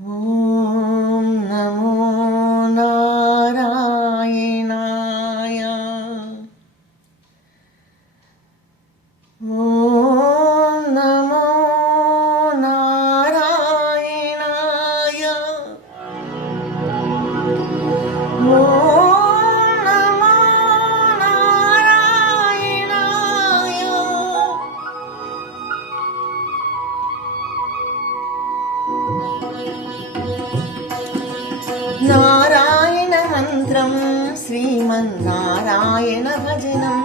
ఓం నమో నారాయణాయ. ఓం నమో నారాయణాయ. ఓం నమో నారాయణాయ. నారాయణ మంత్రం శ్రీమన్నారాయణ భజనం.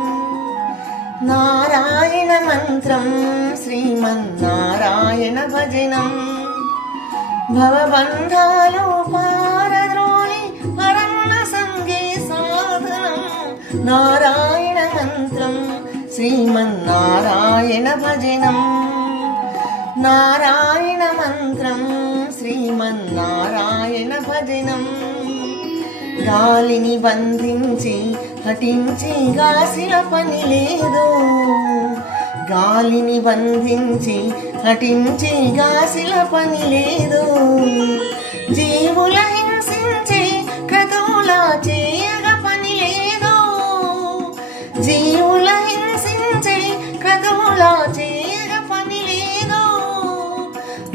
నారాయణ మంత్రం శ్రీమన్నారాయణ భజనం. భవబంధాలు పారద్రోలి పరన్న సంగే సాధనం. నారాయణ మంత్రం శ్రీమన్నారాయణ భజనం. నారాయణ మంత్రం శ్రీమన్నారాయణ భజనం. గాలిని బంధించి హఠించి గాసిన పని లేదు. గాలిని బంధించి హఠించి గాసిన పని లేదు. జీవుల హింసించి క్రతువులా చేయగ పని లేదు. జీవుల హింసించి క్రతువులా చేయగ పని లేదు.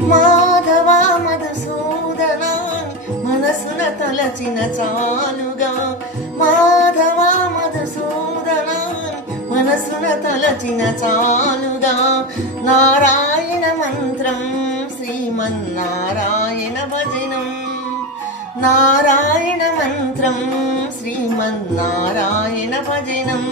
మాధవ మధుసూదనాని మనసున తలచిన చాలుగా. మాధవ మధుసూదనాని మనసున తలచిన చాలుగా. నారాయణ మంత్రం శ్రీమన్నారాయణ భజనం. నారాయణ మంత్రం శ్రీమన్నారాయణ భజనం.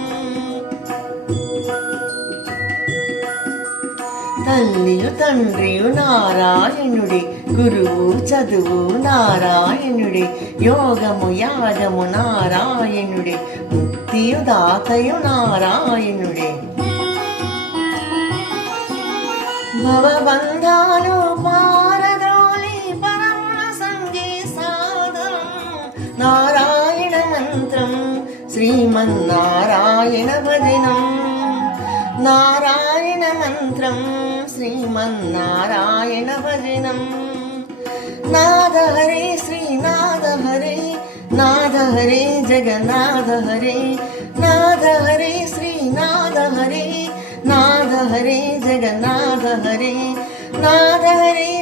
తల్లియు తండ్రియు నారాయణుడే, గురువు చదువు నారాయణుడే, యోగము యాగము నారాయణుడే, ముక్తియు దాతయు నారాయణుడే. భవబంధాలు పారద్రోలి పరమ సంగే సాధనం. నారాయణ మంత్రం శ్రీమన్నారాయణ భజనం. నారాయణ మంత్రం శ్రీమన్నారాయణ భజనం. నాద హరే శ్రీనాథ హరే, నాద హరే జగన్నాథ హరే. నాద హరే శ్రీనాథ హరే, నాద హరే జగన్నాథ హరే. నాద హరే